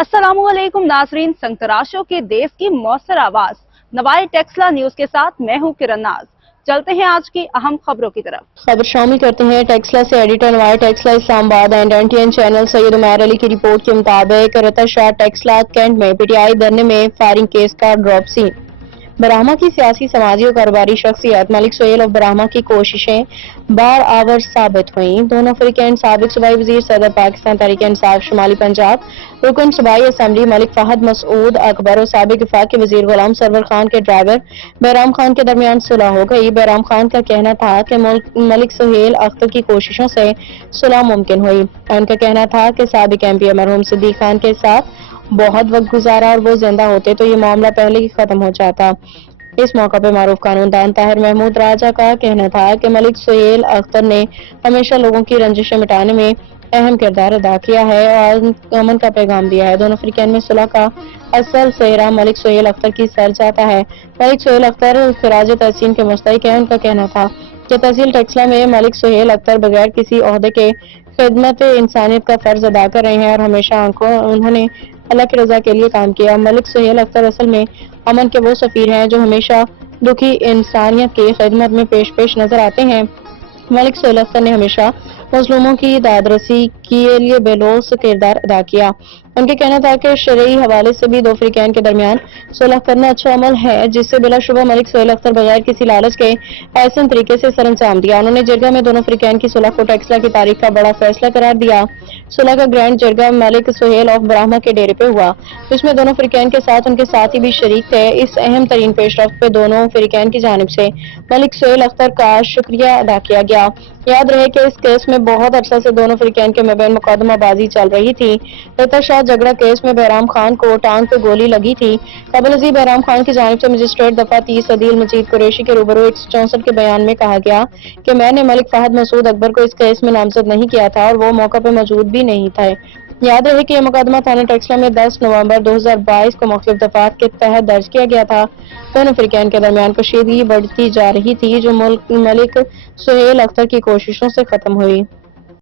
अस्सलामुअलैकुम नाजरीन, संग तराशों के देश की मौसर आवाज नवाई टेक्सला न्यूज के साथ मैं हूं किरण नाज। चलते हैं आज की अहम खबरों की तरफ। खबर शामिल करते हैं टेक्सला से। Editor Navai Taxila Islamabad and NTN channel Syed Umair Ali की रिपोर्ट के मुताबिक रता शाह टेक्सला कैंट में PTI धरने में फायरिंग केस का ड्रॉप सीन। बराहमा की सियासी, समाजी और कारोबारी शख्सियत मलिक सुहेल ऑफ बराहमा की कोशिशें बार आवर साबित हुई। दोनों अफ्रीकन साबिक सूबाई वजीर, सदर पाकिस्तान तहरीक इंसाफ शुमाली पंजाब, रुकन सूबाई असम्बली मलिक फहद मसूद अकबर और साबिक वफाकी वजीर गुलाम सरवर खान के ड्राइवर बहराम खान के दरमियान सुलह हो गई। बहराम खान का कहना था कि मलिक सुहेल अख्तर की कोशिशों से सुलह मुमकिन हुई। उनका कहना था कि साबिक MP मरहूम सिद्दीक खान के साथ बहुत वक्त गुजारा और वो जिंदा होते तो ये मामला पहले ही खत्म हो जाता। इस मौका पर मारूफ कानूनदान ताहिर महमूद राजा का कहना था कि मलिक सुहेल अख्तर ने हमेशा लोगों की रंजिशें मिटाने में अहम किरदार अदा किया है और अमन का पैगाम दिया है। दोनों अफ्रीकन में सुलह का असल सेहरा मलिक सुहेल अख्तर की सर जाता है। मलिक सुहेल अख्तर खिराज तहसीन के मुस्तहिक है। उनका कहना था कि तहसील टेक्सला में मलिक सुहेल अख्तर बगैर किसी ओहदे के खिदमत इंसानियत का फर्ज अदा कर रहे हैं और हमेशा उन्होंने अल्लाह की रजा के लिए काम किया। मलिक सुहेल अख्तर असल में अमन के वो सफीर हैं जो हमेशा दुखी इंसानियत की खिदमत में पेश नजर आते हैं। मलिक सुहेल अख्तर ने हमेशा मजलूमों की दादरसी के लिए बेलोस किरदार अदा किया। उनके कहना था कि शरई हवाले से भी दो अफ्रीकन के दरमियान सुलह करना अच्छा अमल है, जिससे बिलाशुबा मलिक सुहेल अख्तर बगैर किसी लालच के ऐसे तरीके से सर अंजाम दिया। उन्होंने जरगा में दोनों अफ्रीकन की सुलह को टेक्सला की तारीख का बड़ा फैसला करार दिया। सुलह का ग्रैंड जरगा मलिक सुहेल ऑफ बराहमा के डेरे पे हुआ, जिसमें दोनों अफ्रीकन के साथ उनके साथी भी शरीक थे। इस अहम तरीन पेशरफ्त पे दोनों अफ्रीकन की जानिब से मलिक सुहेल अख्तर का शुक्रिया अदा किया गया। याद रहे कि इस केस में बहुत अरसा से दोनों अफ्रीकन के मबैन मुकदमाबाजी चल रही थी। रता शाह झगड़ा केस में बहराम खान को टांग पे गोली लगी थी। कबल बहराम खान की जानिब से मजिस्ट्रेट दफा 30 अदील मजीद कुरैशी के रूबरू 164 के बयान में कहा गया कि मैंने मलिक फहद मसूद अकबर को इस केस में नामजद नहीं किया था और वो मौका पर मौजूद भी नहीं थे। याद रहे कि यह मुकदमा थाना टेक्सला में 10 नवंबर 2022 को मुख्तलिफ दफात के तहत दर्ज किया गया था। दोनों अफ्रीकन के दरमियान कशीदगी बढ़ती जा रही थी जो मलिक सुहेल अख्तर की कोशिशों से खत्म हुई।